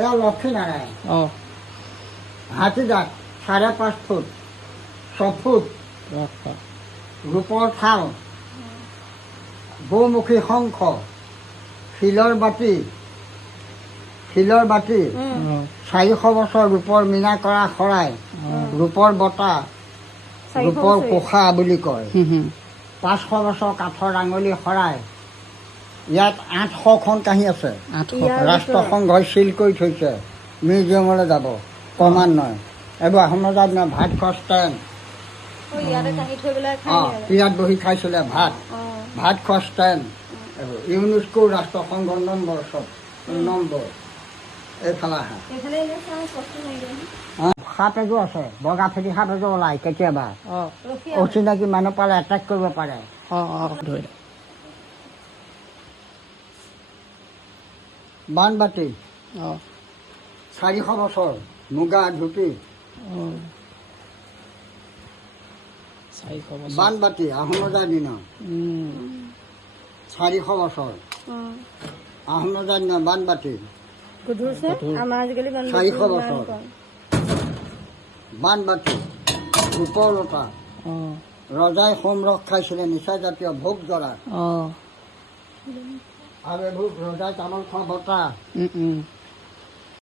এয়া লক্ষ্মীনাৰায়ণ অঁ হাতী দাঁত 5.5 ফুট 6 ফুট ৰূপৰ থাল গৌমুখী শংখ শিলৰ বাতি 400 বছৰ ৰূপৰ মীনা কৰা শৰাই ৰূপৰ বঁটা ৰূপৰ কোষা বুলি কয় 500 বছৰ কাঠৰ আঙুলি শৰাই ইয়াত 800খন কাঁহী আছে ৰাষ্ট্ৰসংঘই চিল কৰি থৈছে মিউজিয়ামলৈ যাব ক্ৰমান্বয়ে এইবোৰ আহোম ৰজাৰ দিনৰ ভাত খোৱা ষ্টেণ্ড ইয়াত বহি খাইছিলে ভাত খোৱা ষ্টেণ্ড এইবোৰ ইউনেস্কো ৰাষ্ট্ৰসংঘৰ নম্বৰ চব নম্বৰ এইফালে আহা সাপ এযোৰ আছে বগা ফেটি সাপ এযোৰ ওলাই কেতিয়াবা অচিনাকি মানুহ পালে এটেক কৰিব পাৰে বানবাতি 400 বছৰ মুগা ধুতি বানবাতি আহোম ৰজাৰ দিনৰ 400 বছৰ আহোম ৰজাৰ দিনৰ বানবাতি 400 বছৰ বানবাতি ৰূপৰ লতা ৰজাই সোমৰস খাইছিলে নিচাজাতীয় ভোগ জ্বলা আৰু এইবোৰ ৰজাই তামোল খোৱা বঁটা